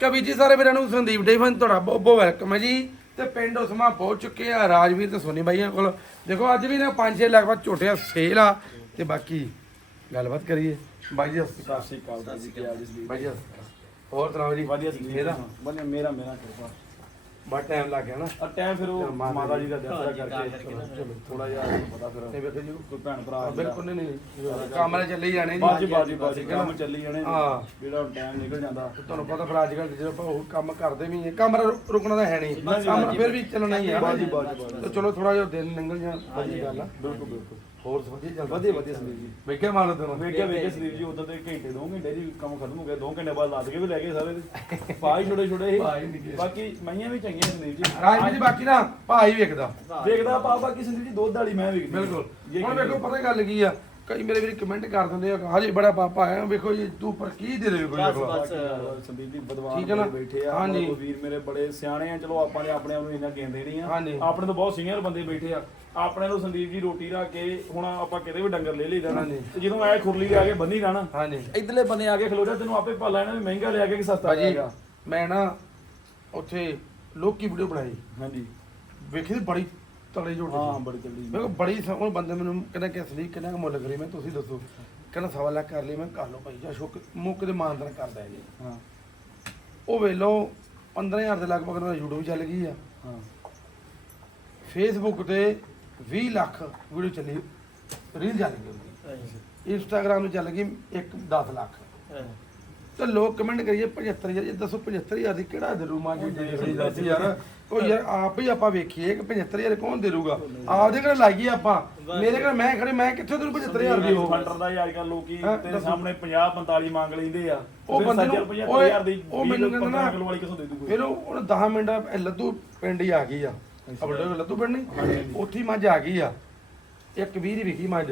ਕਵੀ ਜੀ ਸਾਰੇ ਵੀਰਾਂ ਨੂੰ ਸੰਦੀਪ ਡੇਫਨ ਤੁਹਾਡਾ ਬਹੁਤ ਬਹੁਤ ਵੈਲਕਮ ਹੈ ਜੀ। ਤੇ ਪਿੰਡ ਉਸਮਾ ਪਹੁੰਚ ਚੁੱਕੇ ਆ ਰਾਜਵੀਰ ਤੇ ਸੋਨੀ ਬਾਈਆਂ ਕੋਲ। ਦੇਖੋ ਅੱਜ ਵੀ ਨਾ ਪੰਜ ਛੇ ਲਗਭਗ ਝੋਟੇ ਸੇਲ ਆ। ਤੇ ਬਾਕੀ ਗੱਲਬਾਤ ਕਰੀਏ। ਬਾਈ ਜੀ ਸਤਿ ਸ਼੍ਰੀ ਅਕਾਲ ਜੀ। ਕੀ ਹਾਲ ਜੀ ਸ਼੍ਰੀ ਅਕਾਲ। ਬਾਈ ਜੀ। ਹੋਰ ਸੁਣਾਓ ਜੀ ਵਧੀਆ ਜੀ ਮੇਰਾ ਮੇਰਾ ਮੇਰਾ ਕਿਰਪਾ। ਬੜਾ ਟਾਈਮ ਲੱਗ ਗਿਆ ਨਾ। ਆ ਟਾਈਮ ਫਿਰ ਉਹ ਮਾਤਾ ਜੀ ਦਾ ਦਿਹਾੜਾ ਹਾਂਜੀ, ਤਾਂ ਕਰਕੇ ਥੋੜਾ ਜਿਹਾ ਪਤਾ ਤੇ ਫਿਰ ਵੇਖੋ ਜੀ ਕੋਈ ਭੈਣ ਭਰਾ ਆ, ਬਿਲਕੁਲ ਨਹੀਂ ਨਹੀਂ ਕੰਮ ਵਾਲੇ ਚੱਲੇ ਜਾਣੇ ਜੀ। ਬਾਜੀ ਬਾਜੀ ਬਾਜੀ? ਕੰਮ ਚੱਲੀ ਜਾਣੇ ਹਾਂ। ਜਿਹੜਾ ਟਾਈਮ ਨਿਕਲ ਜਾਂਦਾ। ਤੇ ਤੁਹਾਨੂੰ ਪਤਾ ਫਿਰ ਅੱਜ ਕੱਲ੍ਹ ਜਦੋਂ ਆਪਾਂ ਉਹ ਕੰਮ ਕਰਦੇ ਵੀ ਹੈ ਕੰਮ ਰੁ- ਰੁਕਣਾ ਤਾਂ ਹੈ ਨਹੀਂ। ਬਾਜੀ, ਕੰਮ ਬਾਜੀ, ਫਿਰ ਵੀ ਚੱਲਣਾ ਹੀ ਹੈ। ਬਾਜੀ, ਬਾਜੀ, ਬਾਜੀ। ਤੇ ਚਲੋ ਥੋੜਾ ਜਿਹਾ ਦਿਨ ਲੰਘ ਜਾ ਵਧੀਆ ਗੱਲ ਆ ਬਿਲਕੁਲ ਬਿਲਕੁਲ। ਹੋਰ ਵਧੀਆ ਚੱਲ ਵਧੀਆ ਵਧੀਆ ਸੰਦੀਪ ਜੀ। ਵੇਖਿਆ ਮਾਰੋ ਤੈਨੂੰ। ਵੇਖਿਆ ਵੇਖਿਆ ਸੰਦੀਪ ਜੀ ਉਦੋਂ ਤੇ ਘੰਟੇ ਦੋ ਘੰਟੇ ਜੀ ਕੰਮ ਖਤਮ ਹੋ ਗਿਆ ਦੋ ਘੰਟੇ ਬਾਅਦ ਲੱਦ ਕੇ ਵੀ ਲੈ ਗਏ ਸਾਰੇ ਪਾਈ ਛੋਟੇ ਛੋਟੇ ਭਾਈ ਸੀ। ਬਾਕੀ ਮਈਆਂ ਵੀ ਚੰਗੀਆਂ ਸੰਦੀਪ ਜੀ। ਰਾਜ ਜੀ ਬਾਕੀ ਨਾ ਭਾਈ ਵੇਖਦਾ। ਵੇਖਦਾ ਪਾ ਬਾਕੀ ਸੰਦੀਪ ਜੀ ਦੁੱਧ ਵਾਲੀ ਮੈਂ ਵੇਖਦੀ ਬਿਲਕੁਲ। ਹੁਣ ਵੇਖੋ ਪਤਾ ਗੱਲ ਕੀ ਆ? ਕਈ ਮੇਰੇ ਵੀਰ ਕਮੈਂਟ ਕਰ ਦਿੰਦੇ ਆ ਹਾਜੀ ਬੜਾ ਪਾਪਾ ਆਇਆ ਵੇਖੋ ਜੀ ਤੂੰ ਪਰ ਕੀ ਦੇ ਦੇ ਕੋਈ ਬਸ, ਬਸ। ਸੰਦੀਪ ਜੀ ਠੀਕ ਹੈ ਨਾ? ਬੜੇ ਬੈਠੇ ਆ ਹਾਂਜੀ। ਮਤਲਬ ਵੀਰ ਮੇਰੇ ਬੜੇ ਸਿਆਣੇ ਆ ਚਲੋ ਆਪਾਂ ਨੇ ਆਪਣੇ ਆਪ ਨੂੰ ਇੰਨਾ ਕਹਿੰਦੇ ਨਹੀਂ ਆ ਹਾਂਜੀ। ਆਪਣੇ ਤੋਂ ਬਹੁਤ ਸੀਨੀਅਰ ਬੰਦੇ ਬੈਠੇ ਆ ਆਪਣੇ ਤੋਂ ਸੰਦੀਪ ਜੀ ਰੋਟੀ ਰੱਖ ਕੇ ਹੁਣ ਆਪਾਂ ਕਿਤੇ ਵੀ ਡੰਗਰ ਲੈ ਲਈਦਾ ਨਾ ਹਾਂਜੀ। ਤੇ ਜਦੋਂ ਐ ਖੁਰਲੀ ਆ ਕੇ ਬੰਨੀ ਜਾਣਾ ਹਾਂਜੀ ਇਧਰਲੇ ਬੰਦੇ ਆ ਕੇ ਖਲੋ ਜਾ ਤੈਨੂੰ ਆਪੇ ਪਾ ਲੈਣਾ ਵੀ ਮਹਿੰਗਾ ਲਿਆ ਕੇ ਕਿ ਸਸਤਾ ਭਾਜੀ ਲਿਆਗਾ ਮੈਂ ਨਾ ਉੱਥੇ ਲੋਕੀ ਵੀਡੀਓ ਬਣਾਈ ਹਾਂਜੀ ਵੇਖੀ ਤੇ ਬੜੀ ਤੜੇ ਝੋਟੇ ਹਾਂ ਬੜੀ ਚੱਲੀ ਮੈਂ ਕਿਹਾ ਬੜੀ ਸ- ਉਹ ਬੰਦੇ ਮੈਨੂੰ ਕਹਿੰਦਾ ਕਿ ਅਸਲੀ ਕਿੰਨਾ ਕੁ ਮੁੱਲ ਕਰੀ ਮੈਂ ਤੁਸੀਂ ਦੱਸੋ। ਕਹਿੰਦਾ ਸਵਾ ਲੱਖ ਕਰ ਲਈ ਮੈਂ ਕਰ ਲਓ ਭਾਈ ਜਾਂ ਸ਼ੁਕ ਮੁੱਕ ਦੇ ਮਾਨਦਾਨ ਕਰਦਾ ਹੈ ਜੀ। ਹਾਂ। ਉਹ ਵੇਲੋ 15000 ਦੇ ਲਗਭਗ ਉਹਨਾਂ ਦਾ YouTube ਚੱਲ ਗਈ ਆ। ਹਾਂ। ਫੇਸਬੁੱਕ ਤੇ 20 ਲੱਖ ਵੀਡੀਓ ਚੱਲੀ ਰੀਲ ਚੱਲ ਗਈ ਉਹਦੀ। ਇੰਸਟਾਗ੍ਰਾਮ ਤੇ ਚੱਲ ਗਈ 1 10 ਲੱਖ। ਤੇ ਲੋਕ ਕਮੈਂਟ ਕਰੀਏ 75000 ਇਹ ਦੱਸੋ 75000 ਦੀ ਕਿਹੜਾ ਮਾਂ ਜੀ ਦੇ ਦੱਸ ਯਾਰ। ਕੋਈ ਯਾਰ ਆਪ ਹੀ ਆਪਾਂ ਵੇਖੀਏ ਕਿ 75000 ਕੌਣ ਦੇਰੂਗਾ ਆਪਦੇ ਘਰੇ ਲਾਈਏ ਆਪਾਂ। ਮੇਰੇ ਘਰ ਮੈਂ ਖੜੇ ਮੈਂ ਕਿੱਥੇ ਤੈਨੂੰ 75000 ਦੀ ਉਹ? ਫੰਡਰ ਦਾ ਯਾਰ ਕੱਲ ਲੋਕੀ ਤੇਰੇ। ਸਾਹਮਣੇ 50 45 ਮੰਗ ਲੈਂਦੇ ਆ। ਉਹ ਬੰਦੇ ਨੂੰ- 75000 ਦੀ ਉਹ ਮੈਨੂੰ ਕਹਿੰਦਾ ਨਾ- ਕਿਲੋ ਵਾਲੀ ਕਿਥੋਂ ਦੇ ਦੂ ਫਿਰ ਉਹ ਉਹਨੇ 10 ਮਿੰਟ ਲੱਦੂ ਪਿੰਡ ਹੀ ਆ ਗਈ ਆ। ਆਪਣੇ ਲੱਦੂ ਪਿੰਡ ਨਹੀਂ ਉੱਥੇ ਮੱਝ ਆ ਗਈ ਆ। ਇੱਕ 20 ਦੀ ਵਿਕੀ ਮੱਝ।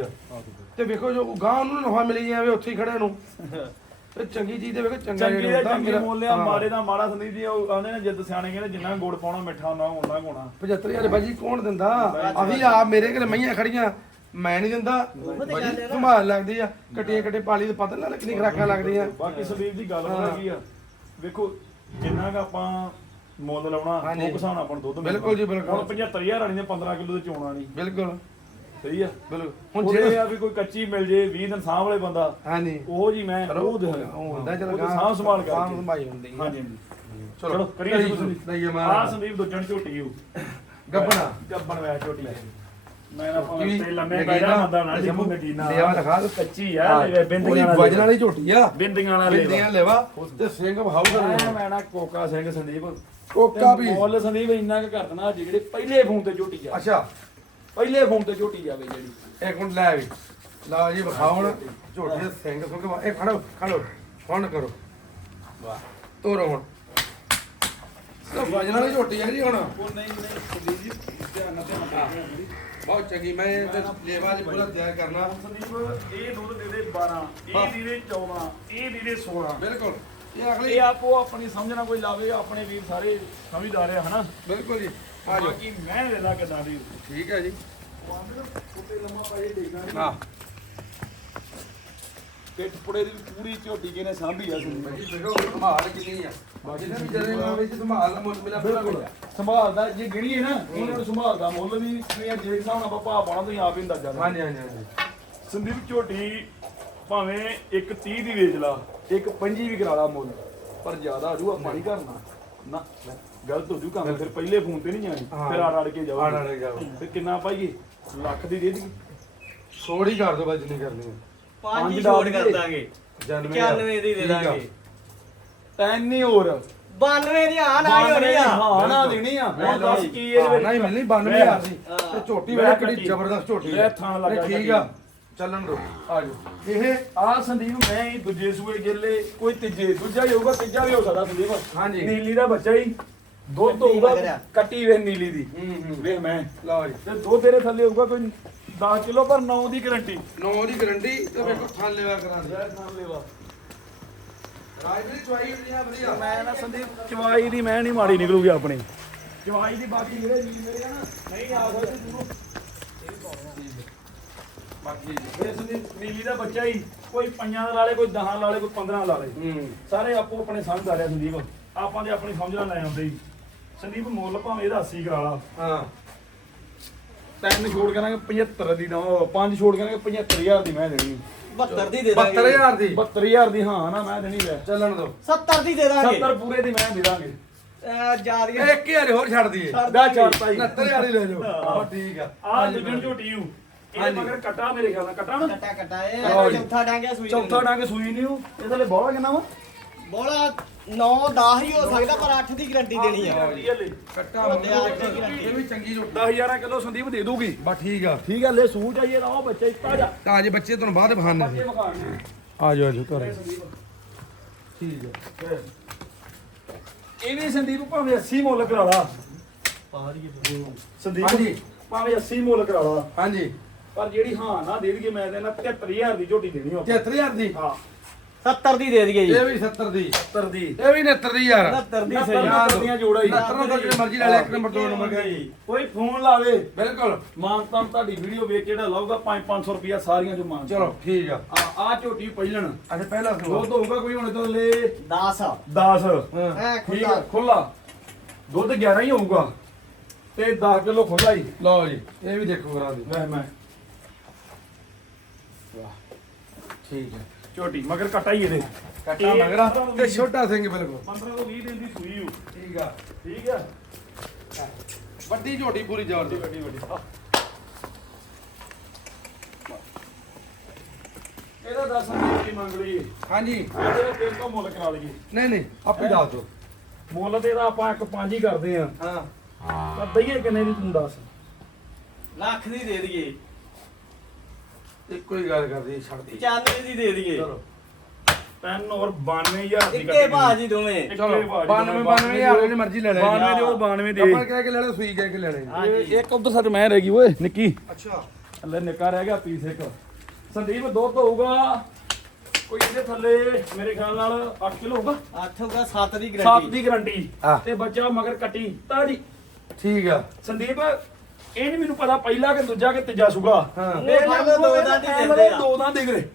ਤੇ ਵੇਖੋ ਜੋ ਗਾਂ ਨੂੰ ਨਫਾ ਮਿਲੀ ਜਾਵੇ ਉੱਥੇ ਹੀ ਖੜੇ ਨੂੰ। ਤੇ ਚੰਗੀ ਚੀਜ਼ ਦੇ ਵੇਖੋ ਚੰਗਾ ਚੰਗੀ ਦਾ ਹੁੰਦਾ ਚੰਗੀ ਮੇਰਾ ਮੁੱਲ ਆ ਹਾਂ। ਮਾੜੇ ਦਾ ਮਾੜਾ ਸੰਦੀਪ ਜੀ ਉਹ ਆਂਦੇ ਨੇ ਜਿੱਦ ਸਿਆਣੇ ਕਹਿੰਦੇ ਜਿੰਨਾ ਗੁੜ ਪਾਉਣਾ ਮਿੱਠਾ ਹੁੰਦਾ ਉਹਨਾਂ ਹੋਣਾ 75000 ਬਾਜੀ ਕੌਣ ਦਿੰਦਾ ਅਸੀਂ ਆਪ ਮੇਰੇ ਘਰੇ ਮਈਆਂ ਖੜੀਆਂ ਮੈਂ ਨਹੀਂ ਦਿੰਦਾ ਬਾਜੀ ਸੰਭਾਲ ਲੱਗਦੀ ਆ ਕਟੀਆਂ ਕਟੇ ਪਾਲੀ ਤੇ ਪਤਾ ਨਾ ਕਿੰਨੀ ਖਰਾਕਾਂ ਲੱਗਦੀਆਂ ਬਾਕੀ ਸੰਦੀਪ ਦੀ ਗੱਲ ਪਤਾ। ਕੀ ਆ ਵੇਖੋ ਜਿੰਨਾ ਕ ਆਪਾਂ ਮੁੱਲ ਲਾਉਣਾ। ਉਹ ਕਿਸਾਨ ਆਪਾਂ ਨੂੰ ਦੁੱਧ। ਬਿਲਕੁਲ ਜੀ, ਬਿਲਕੁਲ। ਹੁਣ 75000 ਵਾਲੀ ਨੇ 15 ਕਿਲੋ ਦੇ ਚੋਣਾ ਨਹੀਂ ਬਿਲਕੁਲ ਸਹੀ ਆ ਬਿਲਕੁਲ। ਹੁਣ ਜਿਹੜੇ ਆ ਵੀ ਕੋਈ ਕੱਚੀ ਮਿਲ ਜੇ 20 ਦਿਨ ਸਾਂਭ ਵਾਲੇ ਬੰਦਾ ਹਾਂਜੀ ਉਹ ਜੀ ਮੈਂ ਉਹ ਦੇ ਉਹ ਹੁੰਦਾ ਚਲ ਤਾਂ ਸਾਂਭ ਸੰਭਾਲ ਕਰਕੇ। ਸਾਂਭ ਸੰਭਾਈ ਹੁੰਦੀ ਆ। ਹਾਂਜੀ ਚਲੋ ਚਲੋ ਕਰੀਏ ਸੰਦੀਪ ਲਈਏ ਆ ਸੰਦੀਪ ਦੁੱਜਣ ਝੋਟੀ ਉਹ। ਗੱਬਣਾ। ਗੱਬਣ ਵੈ ਝੋਟੀ ਮੈਂ ਨਾ ਕੀ ਭਾਵੇਂ ਤੇ ਲੰਮੇ ਜਾ ਬੰਦਾ ਨਾ ਜੰਮੂ ਨਗੀਨਾ ਲਿਆ ਲਿਖਾ ਦੋ ਕੱਚੀ ਆ ਲੈ ਬਿੰਦੀਆਂ ਵਜਨ ਵਾਲੀ ਝੋਟੀ ਆ। ਬਿੰਦੀਆਂ ਵਾਲਾ ਬਿੰਦੀਆਂ ਲੈਵਾ ਤੇ ਸਿੰਘ ਬਹਾਉ ਕਰ ਮੈਂ ਨਾ ਕੋਕਾ ਸਿੰਘ ਸੰਦੀਪ। ਕੋਕਾ ਵੀ। ਮੁੱਲ ਸੰਦੀਪ ਇੰਨਾ ਕੁ ਕਰ ਦੇਣਾ ਜਿਹੜੇ ਪਹਿਲੇ ਫੋਨ ਤੇ ਝੋਟੀ ਜਾ ਅੱਛਾ। ਪਹਿਲੇ ਫੋਨ ਤੇ ਝੋਟੀ ਜਾਵੇ ਜਿਹੜੀ। ਇੱਕ ਮਿੰਟ ਲੈ ਵੀ। ਲਓ ਜੀ ਵਿਖਾਉਣ ਝੋਟੀ ਦੇ ਸਿੰਘ ਸੁੰਘ ਇਹ ਖੜੋ ਖੜੋ। ਹੁਣ ਕਰੋ। ਵਾਹ। ਤੋਰੋ ਹੁਣ। ਤੇ ਵਜਨ ਵਾਲੀ ਝੋਟੀ ਜੀ ਹੁਣ। ਉਹ ਨਹੀਂ ਨਹੀਂ ਸੰਦੀਪ ਜੀ ਧਿਆਨ ਨਾਲ ਧਿਆਨ ਨਾਲ ਬਹੁਤ ਚੰਗੀ ਮੈਂ ਤੇ ਲੇਵਾ ਜੀ ਪੂਰਾ ਤਿਆਰ ਕਰਨਾ। ਸੰਦੀਪ ਇਹ ਦੁੱਧ ਦੇ ਦੇ 12 ਇਹ ਦੇ ਦੇ 14 ਇਹ ਦੇ ਦੇ 16 ਬਿਲਕੁਲ। ਇਹ ਅਗਲੀ ਇਹ ਆਪੋ ਆਪਣੀ ਸਮਝਣਾ ਕੋਈ ਲਾਵੇ ਆਪਣੇ ਵੀਰ ਸਾਰੇ ਸਮਝਦਾਰ ਆ ਹਨਾ? ਬਿਲਕੁਲ ਜੀ। ਆ ਜਾਓ ਬਾਕੀ ਮੈਂ ਵੇਲਾ ਕਿਦਾਂ ਦੀ। ਠੀਕ ਹੈ ਜੀ। ਕੁੱਤੇ ਲੰਮਾ ਪਾਏ ਦੇਖਣਾ ਹਾਂ ਪਿੱਠ ਪੁੜੇ ਦੀ ਪੂਰੀ ਝੋਟੀ ਕਿਨੇ ਸਾਂਭੀ ਆ ਸੰਦੀਪ ਬਾਕੀ ਦੇਖੋ ਸੰਭਾਲ ਕਿੰਨੀ ਆ। ਬਾਕੀ ਨਾ ਜਿਹੜੇ ਸੰਭਾਲ ਦਾ ਮੁੱਲ ਸੰਭਾਲਦਾ ਜੇ ਗਿਣੀਏ ਨਾ ਉਹਨਾਂ ਨੂੰ ਸੰਭਾਲਦਾ ਮੁੱਲ ਵੀ ਨਹੀਂ ਆ ਜੇ ਹਿਸਾਬ ਨਾਲ ਆਪਾਂ ਭਾਅ ਪਾਉਣਾ ਤੁਸੀਂ ਆਪ ਹੀ ਅੰਦਾਜ਼ਾ ਲਾ ਹਾਂਜੀ ਹਾਂਜੀ ਹਾਂਜੀ। ਸੰਦੀਪ ਝੋਟੀ ਭਾਵੇਂ ਇੱਕ 30 ਦੀ ਵੇਚ ਲਾ ਇੱਕ 25 ਵੀ ਕਰਾ ਲਾ ਮੁੱਲ ਪਰ ਜ਼ਿਆਦਾ ਆਜੂ ਆਪਾਂ ਨਹੀਂ ਕਰਨਾ। ਨਾ ਗਲਤ ਹੋ ਜੂ ਕੰਮ ਫਿਰ ਪਹਿਲੇ ਫੋਨ ਤੇ ਨਹੀਂ ਜਾਣੀ ਹਾਂ। ਫਿਰ ਆੜ ਆੜ ਕੇ ਜਾਓ। ਆੜ ਆੜ ਕੇ ਜਾਓ। ਫਿਰ ਕਿੰਨਾ ਪਾਈਏ ਲੱਖ ਦੀ ਦੇ ਦੀ ਛੋੜ ਹੀ ਕਰ ਦੋ ਬਾਜੀ ਨਹੀਂ ਕਰਨੀ ਪੰਜ ਹੀ ਪੰਜ ਡਾਲ ਕਰ। ਦਾਂਗੇ। 95 91 ਦੀ ਦੇ। ਦਾਂਗੇ। ਤੈਨ ਨਹੀਂ ਹੋਰ। 92 ਦੀ ਆ ਨਾ ਹੀ ਹੋਣੀ ਆ। ਹਾਂ ਨਾ ਦੇਣੀ ਆ। ਹੁਣ ਦੱਸ ਕੀ ਇਹਦੇ ਹਾਂ, ਵਿੱਚ? ਨਹੀਂ ਮਿਲਣੀ 92000 ਦੀ। ਹਾਂ। ਤੇ ਝੋਟੀ ਮੈਂ ਵੇਲੇ ਕਿਹੜੀ। ਜ਼ਬਰਦਸਤ ਝੋਟੀ ਲੈ ਥਣ ਲੱਗਾ ਨਹੀਂ, ਠੀਕ ਆ। ਚੱਲਣ ਦੋ ਆ ਜਾਓ। ਇਹ ਆ ਸੰਦੀਪ ਮੈਂ ਹੀ ਦੂਜੇ ਸੂਏ ਗੇਲੇ ਕੋਈ ਤੀਜੇ ਦੂਜਾ ਹੀ ਹੋਊਗਾ ਤੀਜਾ ਵੀ ਹੋ ਸਕਦਾ ਸੰਦੀਪ। ਹਾਂਜੀ। ਨੀਲੀ ਦਾ ਬੱਚਾ ਹੀ। ਦੁੱਧ ਹੋਊਗਾ। ਕੱਟੀ ਵੇ ਨੀਲੀ ਦੀ। ਵੇਖ ਮੈਂ। ਲਓ ਜੀ। ਤੇ ਦੁੱਧ ਤੇਰੇ ਥੱਲੇ ਹੋਊਗਾ ਕੋਈ 10 ਕਿਲੋ ਪਰ 9 ਦੀ ਗਾਰੰਟੀ। ਨੌ ਦੀ ਗਰੰਟੀ ਤੇ ਵੇਖੋ ਥਾਂ ਲੈਵਾ ਕਰਾ ਦੇ। ਥਾਂ ਲੈਵਾ। ਰਾਜਵੀਰ ਚੁਆਈ ਵਧੀਆ ਵਧੀਆ? ਮੈਂ ਨਾ ਸੰਦੀਪ ਚਵਾਈ ਦੀ ਮੈਂ ਨਹੀਂ ਮਾੜੀ ਨਿਕਲੂਗੀ ਆਪਣੀ। ਚਵਾਈ ਦੀ ਬਾਕੀ ਜਿਹੜੇ ਵੀਰ ਮੇਰੇ ਆ ਨਾ। ਨਹੀਂ ਆ ਸਕਦੇ ਦੂਰੋਂ ਬਾਕੀ ਇਹ ਸੰਦੀਪ ਨੀਲੀ ਦਾ ਬੱਚਾ ਹੀ। ਕੋਈ ਪੰਜਾਂ ਦਾ ਲਾ ਲੇ ਕੋਈ 10 ਲਾ ਲੇ ਕੋਈ 15 ਲਾ ਲੇ। ਹੂੰ। ਸਾਰੇ ਆਪੋ ਆਪਣੇ ਸਮਝ ਆ ਰਿਹਾ ਸੰਦੀਪ। ਆਪਾਂ ਦੇ ਆਪਣੀ ਸਮਝ ਨਾਲ ਲੈ ਆਉਂਦੇ ਹੀ। ਸੰਦੀਪ ਮੁੱਲ ਭਾਵੇਂ ਇਹਦਾ 80 ਕਰਾ ਲਾ। ਹਾਂ। ਤਿੰਨ ਛੋੜ ਕਰਾਂਗੇ 75 ਦੀ ਨਾ ਉਹ ਪੰਜ ਛੋੜ ਕਰਾਂਗੇ 75000 ਦੀ ਮੈਂ ਦੇਣੀ। 72 ਦੀ ਦੇ ਦਾਂਗੇ। 72000 ਦੀ? 72000 ਦੀ ਹਾਂ ਨਾ ਮੈਂ ਦੇਣੀ ਲੈ। ਚੱਲਣ ਦੋ। 70 ਦੀ ਦੇ ਦਾਂਗੇ। 70 ਪੂਰੇ ਦੀ ਮੈਂ ਦੇ ਦਾਂਗੇ। ਜਿਆਦੀਆਂ। ਇਹ 1000 ਹੋਰ ਛੱਡ ਦਈਏ। ਦਾ ਭਾਈ। 69000 ਹੀ ਲੈ ਜਾਓ। ਹਾਂ। ਠੀਕ ਆ। ਆ ਦੁੱਜਣ ਝੋਟੀ ਹੂ ਇਹ। ਮਗਰ ਕਟਾ ਮੇਰੇ ਖਿਆਲ ਨਾਲ। ਕਟਾ ਨਾ? ਕੱਟਾ ਕੱਟਾ। ਇਹ। ਚੌਥਾ ਡਾਂਗਿਆ ਸੂਈ ਚੌਥਾ ਡੰਗ ਸੂਈ ਨਹੀਂ ਹੂ ਇਹ ਥਲੇ ਬੋਲਾ ਕਿੰਨਾ ਵਾ? ਬੋਲਾ 9 10 ਹੀ ਹੋ ਸਕਦਾ ਪਰ 8 ਦੀ ਗਾਰੰਟੀ ਦੇਣੀ ਆ। ਕੱਟਾ। ਇਹ ਵੀ ਚੰਗੀ ਝੋਟੀ 10000 ਕਿਲੋ ਸੰਦੀਪ ਦੇ ਦੂਗੀ। ਬਸ ਠੀਕ ਆ। ਠੀਕ ਹੈ ਲੈ ਸੂਟ ਆਈਏ ਨਾ ਉਹ ਬੱਚਾ ਇੱਕਾ ਜਾ ਤਾਂ ਅੱਜ ਬੱਚੇ ਤੁਹਾਨੂੰ ਬਾਅਦ ਬਹਾਨੇ ਆ ਜਾਓ ਆ ਜਾਓ ਘਰੇ। ਠੀਕ ਆ ਇਹ ਵੀ ਸੰਦੀਪ ਭਾਵੇਂ 80 ਮੁੱਲ ਕਰਾ ਲਾ। ਸੰਦੀਪ ਹਾਂਜੀ। ਭਾਵੇਂ 80 ਮੁੱਲ ਕਰਾ ਲਾ। ਹਾਂਜੀ। ਪਰ ਜਿਹੜੀ ਹਾਂ ਨਾ ਦੇ ਦਈਏ ਮੈਂ ਦੇਣਾ 75000 ਦੀ ਝੋਟੀ ਦੇਣੀ ਉਹ 73000 ਦੀ? ਹਾਂ। 70 ਦੀ ਦੇ ਦਈਏ ਜੀ। ਇਹ ਵੀ 70 ਦੀ। 70 ਦੀ। ਇਹ ਵੀ 69 ਦੀ ਯਾਰ। 70 ਦੀ ਸਹੀ ਨੱਤਰ ਦੀਆਂ ਜੋੜਾ ਹੀ। 69 ਦਾ ਜਿਹੜੇ ਮਰਜ਼ੀ ਲੈ ਲੈ ਇੱਕ ਨੰਬਰ ਦੋ ਨੰਬਰ। ਗਏ ਕੋਈ ਫੋਨ ਲਾਵੇ। ਬਿਲਕੁਲ। ਮਾਨਤਾਂ ਤੁਹਾਡੀ ਵੀਡੀਓ ਵੇਖ ਜਿਹੜਾ ਲਾਊਗਾ 5-500 ਰੁਪਿਆ ਸਾਰੀਆਂ ਜੋ ਮਾਨ ਚਲੋ ਠੀਕ ਆ। ਆ ਆ ਝੋਟੀ ਪਹਿਲਣ। ਅੱਛਾ ਪਹਿਲਾ ਦੁੱਧ ਹੋਊਗਾ ਕੋਈ ਹੁਣ ਤੋਂ ਲੈ। 10 10 ਹਾਂ। ਖੁੱਲਾ ਦੁੱਧ 11 ਹੀ ਹੋਊਗਾ। ਤੇ 10 ਕਿਲੋ ਖੁੱਲਾ ਹੀ। ਲਓ ਜੀ ਇਹ ਵੀ ਦੇਖੋ ਕਰਾ ਦੀ ਮੈਂ। ਮੈਂ ਠੀਕ ਹੈ। ਮਗਰ ਕਟਾ ਹੀ ਇਹਦੇ। ਕੱਟਾ ਮਗਰਾ। ਤੇ ਛੋਟਾ ਸਿੰਘ ਬਿਲਕੁਲ। 15 ਤੋਂ 20 ਦਿਨ ਦੀ ਸੂਈ ਹੋ ਠੀਕ ਆ। ਠੀਕ ਆ। ਵੱਡੀ ਝੋਟੀ ਪੂਰੀ ਜ਼ੋਰ ਦੀ ਵੱਡੀ ਵੱਡੀ ਇਹਦਾ ਦੱਸ ਕੀ ਮੰਗ ਲਈ ਹਾਂਜੀ। ਇਹਦੇ ਤੇਲ ਤੋਂ ਮੁੱਲ ਕਰਾ ਲਈਏ। ਨਹੀਂ ਨਹੀਂ ਆਪੇ ਦੱਸ ਦਿਓ। ਮੁੱਲ ਤੇ ਇਹਦਾ ਆਪਾਂ ਇੱਕ ਪੰਜ ਹੀ ਕਰਦੇ ਆ। ਹਾਂ। ਤਾਂ ਦਈਏ ਕਿੰਨੇ ਦੀ ਤੂੰ ਦੱਸ। ਲੱਖ ਦੀ ਦੇ ਦਈਏ। ਇੱਕੋ ਹੀ ਗੱਲ ਕਰਦੀ ਛੱਡ ਦੀ 95 ਦੀ ਦੇ ਦਈਏ। ਚਲੋ। ਤਿੰਨ ਔਰ 92000 ਦੀ ਇੱਕੇ ਭਾਜੀ ਦੋਵੇਂ। ਚਲੋ 92 92000 ਜਿਹੜੀ ਮਰਜ਼ੀ ਲੈ ਲੈ। 92 ਦੇ ਉਹ 92 ਦੇ ਆਪਾਂ ਕਹਿ ਕੇ ਲੈ ਲੈ ਸੂਈ ਕਹਿ ਕੇ ਲੈ ਲੈ ਇਹ ਇੱਕ ਉਧਰ ਸੱਚ ਮੈਂ ਰਹਿ ਗਈ ਓਏ ਨਿੱਕੀ। ਅੱਛਾ। ਥੱਲੇ ਨਿੱਕਾ ਰਹਿ ਗਿਆ ਪੀਸ ਇੱਕ। ਸੰਦੀਪ ਦੁੱਧ ਹੋਊਗਾ। ਕੋਈ ਇਹਦੇ ਥੱਲੇ ਮੇਰੇ ਖਿਆਲ ਨਾਲ 8 ਕਿਲੋ ਹੋਊਗਾ। 8 ਹੋਗਾ 7 ਦੀ 7 ਗਾਰੰਟੀ ਦੀ ਗਰੰਟੀ ਆਹ। ਤੇ ਬੱਚਾ ਮਗਰ ਕੱਟੀ ਤਾਜੀ ਠੀਕ ਆ। ਸੰਦੀਪ ਇਹ ਨਹੀਂ ਮੈਨੂੰ ਪਤਾ ਪਹਿਲਾ ਕਿ ਦੂਜਾ ਕਿ ਤੀਜਾ ਸੁਗਾ। ਹਾਂ। ਭਾਵੇਂ ਦੋ ਦਾ ਦੀ ਦਿੰਦੇ ਆ। ਦੋ ਦਾ ਦਿਖ ਰਹੇ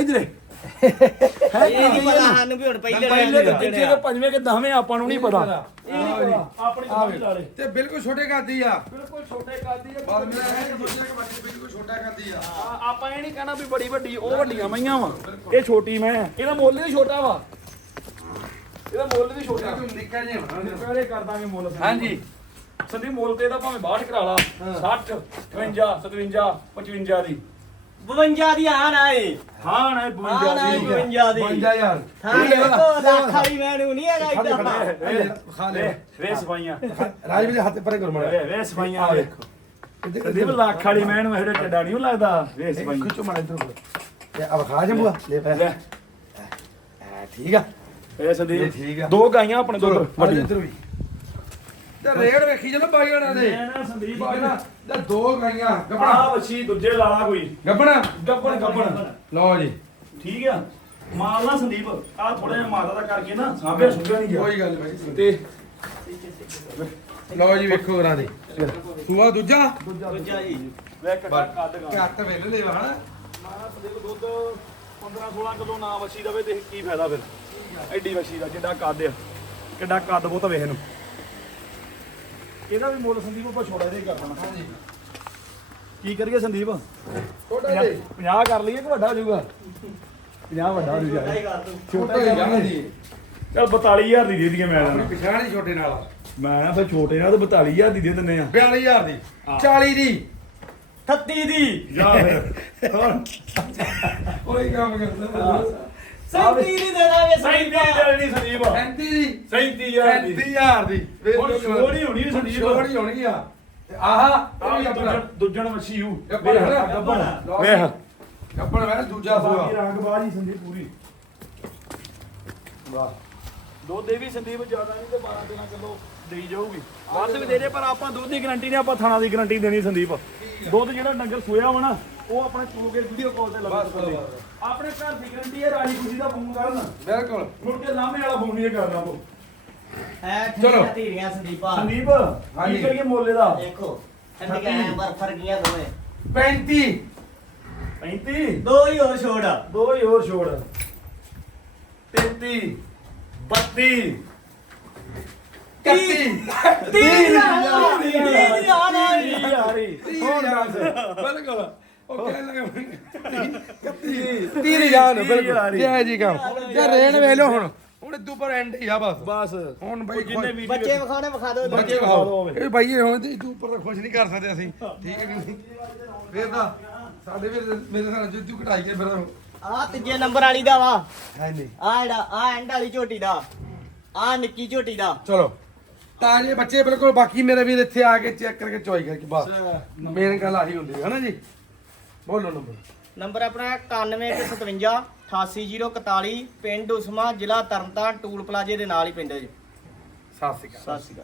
ਇਧਰੇ। ਇਹ ਨਹੀਂ ਪਤਾ ਸਾਨੂੰ ਵੀ ਹੁਣ ਪਹਿਲੇ ਪਹਿਲੇ ਰਹਿ ਤੀਜੇ ਕਿ ਪੰਜਵੇਂ ਕਿ ਦਸਵੇਂ ਆਪਾਂ ਨੂੰ ਨਹੀਂ ਪਤਾ। ਇਹ ਇਹ ਨਹੀਂ ਪਤਾ। ਆਪਣੀ ਸਮਝ ਲਾ ਲੈ ਤੇ ਬਿਲਕੁਲ ਛੋਟੇ ਕਰਦੀ ਆ। ਬਿਲਕੁਲ ਛੋਟੇ ਕਾਦੀ ਹੈ ਬਾਦ ਮੇਰਾ ਹੈ ਕਿ ਬੱਚੇ ਕੇ ਬੱਚੇ ਬਿਲਕੁਲ ਛੋਟਾ ਕਰਦੀ ਆ। ਆਪਾਂ ਇਹ ਨਹੀਂ ਕਹਿਣਾ ਵੀ ਬੜੀ ਵੱਡੀ ਉਹ ਵੱਡੀਆਂ ਮਈਆਂ ਵਾ। ਇਹ ਛੋਟੀ ਮੈਂ। ਇਹਦਾ ਮੁੱਲ ਵੀ ਛੋਟਾ ਵਾ। ਇਹਦਾ ਮੁੱਲ ਵੀ ਛੋਟਾ। ਤੂੰ ਨਿੱਕਾ ਜਿਹਾ ਹੋਣਾ। ਪਹਿਲੇ ਕਰ ਦਾਂਗੇ ਮੁੱਲ। ਹਾਂਜੀ। ਸੰਦੀਪ ਮੁੱਲ ਤੇ ਇਹਦਾ ਭਾਵੇਂ 62 ਕਰਾ ਲਾ 60 58 57 55 ਦੀ। 52 ਦੀ ਆਣ ਆਏ। ਹਾਂ ਨਾ ਹਾਂ 52 ਨਾ ਦੀ। 52 ਦੀ। 55000 ਹਾਂ ਦੇਖੋ ਲੱਖ ਵਾਲੀ ਮੈਨੂੰ ਨਹੀਂ ਹੈਗਾ ਇਦਾਂ। ਖਾ ਲੈ। ਵੇ ਸਫਾਈਆਂ। ਰਾਜ ਵੀ ਹੱਥ ਪਰੇ ਕਰ ਮੜਾ ਵੇ ਸਫਾਈਆਂ ਆ ਵੇਖੋ। ਸੰਦੀਪ ਲੱਖ ਵਾਲੀ ਮੈਂ ਨੂੰ ਇਹਦਾ ਚੱਡਾ ਨਹੀਂ ਲੱਗਦਾ। ਵੇ ਸਫਾਈਆਂ। ਖਿੱਚੋ ਮੜਾ ਇਧਰ ਇਹ ਅਬ ਖਾ ਜੰਬੂਆ ਲੈ। ਪੈ। ਲੈ। ਆ, ਠੀਕ ਆ। ਇਹ ਸੰਦੀਪ ਠੀਕ ਆ। ਦੋ ਗਾਈਆਂ ਆਪਣੇ ਇਧਰ ਵੀ। ਤੇ ਰੇਡ ਵੇਖੀ ਚਲੋ ਬਾਈ ਹੋਣਾ ਦੇ। ਮੈਂ ਨਾ ਸੰਦੀਪ ਬਾਈ ਨਾ ਤੇ ਦੋ ਗਾਈਆਂ ਆ ਗੱਬਣਾ ਬੱਚੀ ਦੂਜੇ ਲਾਲਾ ਕੋਈ। ਗੱਬਣਾ। ਗੱਬਣ ਗੱਬਣ। ਲਓ ਜੀ। ਠੀਕ ਆ। ਮਾਲ ਨਾ ਸੰਦੀਪ ਆ ਥੋੜਾ ਜਿਹਾ ਮਾਤਾ ਦਾ ਕਰਕੇ ਨਾ ਸਾਂਭਿਆ ਸੁਭਿਆ ਨਹੀਂ ਗਿਆ। ਕੋਈ ਗੱਲ ਨਹੀਂ। ਤੇ ਲਓ ਜੀ ਵੇਖੋ ਕਰਾਂ ਦੇ। ਸੂਆ ਦੂਜਾ? ਦੂਜਾ ਜੀ। ਵੇ ਕੱਟਾ ਕੱਦ ਗਾ। ਘੱਟ ਵੇਲੇ ਲੈ ਹਣਾ ਮਾਰਾ ਸੰਦੀਪ ਦੁੱਧ 15 16 ਕਿਲੋ ਨਾ ਵਸੀ ਦਵੇ ਤੇ ਕੀ ਫਾਇਦਾ ਫਿਰ? ਐਡੀ ਵਸੀ ਦਾ ਜਿੱਡਾ ਕੱਦ ਆ। ਕਿੱਡਾ ਕੱਦ ਬਹੁਤ ਵੇਖ ਨੂੰ ਇਹਦਾ ਵੀ ਮੁੱਲ ਸੰਦੀਪ ਆਪਾਂ ਛੋੜਾ ਦੇ ਕਰਨਾ ਹਾਂਜੀ। ਕੀ ਕਰੀਏ ਸੰਦੀਪ? ਛੋਟਾ ਜੀ 50 ਕਰ ਲਈਏ ਕਿ ਵੱਡਾ ਹੋ ਜਾਊਗਾ? 50 ਵੱਡਾ ਹੋ ਜਾਊਗਾ। ਛੋਟਾ ਹੀ ਜਾਣਾ ਜੀ ਚਲ 42000 ਦੀ ਦੇ ਦਈਏ ਮੈਂ। ਪਛਾਣ ਹੀ ਛੋਟੇ ਨਾਲ। ਮੈਂ ਫਿਰ ਛੋਟੇ ਆ ਤੇ 42000 ਦੀ ਦੇ ਦਿੰਨੇ ਆ। 42000 ਦੀ। ਹਾਂ। 40 ਦੀ। 38 ਦੀ। ਜਾ ਫਿਰ ਹੋਰ ਕੋਈ ਕੰਮ ਕਰਦਾ। 37 ਦੀ ਦੇ ਦਾਂਗੇ 37 ਦੀ ਦੇਣੀ ਸੰਦੀਪ। 35 ਦੀ। 37000 ਦੀ। 35000 ਦੀ। ਫਿਰ ਹੁਣ ਛੋੜ ਹੀ ਹੋਣੀ ਹੁਣ ਸੰਦੀਪ। ਛੋੜ ਹੀ ਹੋਣੀ ਆ। ਤੇ ਆਹ ਇਹ ਵੀ ਆਹ ਆਪਣਾ ਦੁੱਜਣ ਦੁੱਜਣ ਮੱਛੀ ਹੂ। ਗੱਬਣ ਹੈ ਨਾ ਗੱਬਣ ਲਓ ਜੀ। ਵੇਖ। ਗੱਬਣ ਵੇ ਦੂਜਾ ਬਾਕੀ ਸੂਆ ਰੰਗ ਬਾਜੀ ਸੰਦੀਪ ਪੂਰੀ। ਵਾਹ। ਦੁੱਧ ਇਹ ਵੀ ਸੰਦੀਪ ਜ਼ਿਆਦਾ ਨਹੀਂ ਤੇ 12 13 ਕਿਲੋ। ਦੇਈ ਜਾਊਗੀ। ਵੱਧ ਵੀ ਦੇ ਦੇ ਪਰ ਆਪਾਂ ਦੁੱਧ ਦੀ ਗਾਰੰਟੀ ਨਹੀਂ ਆਪਾਂ ਥਾਣਾ ਦੀ ਗਾਰੰਟੀ ਦੇਣੀ ਸੰਦੀਪ। ਦੁੱਧ ਜਿਹੜਾ ਡੰਗਰ ਸੋਇਆ ਵਾ ਨਾ ਉਹ ਆਪਣੇ ਚੋ ਕੇ ਵੀਡੀਓ ਕਾਲ ਤੇ ਲੱਗ ਬਸ, ਸਕਦੇ ਬਸ, ਆਪਣੇ ਘਰ ਦੀ ਗਾਰੰਟੀ ਹੈ ਰਾਜੀ ਖੁਸ਼ੀ ਦਾ ਫੋਨ ਕਰਨ। ਬਿਲਕੁਲ। ਮੁੜ ਕੇ ਲਾਮੇ ਵਾਲਾ ਫੋਨ ਨਹੀਂ ਕਰਨਾ ਤੂੰ ਹੈ ਚਲੋ। ਧੀਰੀਆਂ ਸੰਦੀਪਾ। ਸੰਦੀਪ ਹਾਂਜੀ। ਕੀ ਕਰੀਏ ਮੋਲੇ ਦਾ? ਦੇਖੋ ਠੰਡੀਆਂ ਬਰਫਰ ਗਈਆਂ ਦੋਵੇਂ। 35 35 ਦੋ ਹੀ ਹੋਰ ਛੋੜ। ਦੋ ਹੀ ਹੋਰ ਛੋੜ। 33 32 31 ਯਾਰੀ ਹੁਣ ਦੱਸ। ਬਿਲਕੁਲ। ਉਹ ਕਹਿਣ ਲੱਗਾ 31 30 ਜਾਨ ਬਿਲਕੁਲ। ਜੈ ਜੀ ਕੰਮ ਯਾ ਰੇਟ ਵੇਖ ਲਓ ਹੁਣ ਹੁਣ ਇਦੋਂ ਪਰ ਐਂਡ ਹੀ ਆ ਬਸ। ਬਸ। ਹੁਣ ਬਾਈ ਜਿੰਨੇ ਵੀਡੀਓ ਬੱਚੇ ਵਿਖਾਣੇ ਵਿਖਾ ਦਿਓ। ਬੱਚੇ ਖਾ ਖਾਓ ਦਿਓ। ਇਹ ਬਾਈ ਇਹ ਹੁਣ ਤੇ ਇਦੋਂ ਉੱਪਰ ਤਾਂ ਖੁਸ਼ ਨਹੀਂ ਕਰ ਸਕਦੇ ਅਸੀਂ। ਠੀਕ ਹੈ ਕਿ ਨਹੀਂ ਫੇਰ ਤਾਂ ਸਾਡੇ ਵੀ ਮੇਰੇ ਸਾਹ ਜੋ ਤੂੰ ਘਟਾਈ ਕੇ ਫਿਰ ਆ ਤੀਜੇ ਨੰਬਰ ਵਾਲੀ ਦਾ ਵਾ। ਹੈ ਨਹੀਂ। ਆ ਜਿਹੜਾ ਆ ਐਂਡ ਵਾਲੀ ਝੋਟੀ ਦਾ। ਆ ਨਿੱਕੀ ਝੋਟੀ ਦਾ। ਚਲੋ। ਤਾਂ ਜੇ ਬੱਚੇ ਬਿਲਕੁਲ ਬਾਕੀ ਮੇਰੇ ਵੀਰ ਇੱਥੇ ਆ ਕੇ ਚੈੱਕ ਕਰਕੇ ਚੋਈ ਕਰਕੇ ਬਸ। ਮੇਨ ਗੱਲ ਆਹੀ ਹੁੰਦੀ ਹੈ ਨਾ ਜੀ? ਬੋਲੋ ਨੰਬਰ ਨੰਬਰ ਆਪਣਾ 9157 88041 ਪਿੰਡ ਉਸਮਾ ਜ਼ਿਲ੍ਹਾ ਤਰਨਤਾਰਨ ਟੂਲ ਪਲਾਜ਼ੇ ਦੇ ਨਾਲ ਹੀ ਪਿੰਡ ਹੈ ਜੀ। ਸਤਿ ਸ਼੍ਰੀ ਅਕਾਲ। ਸਤਿ ਸ਼੍ਰੀ ਅਕਾਲ।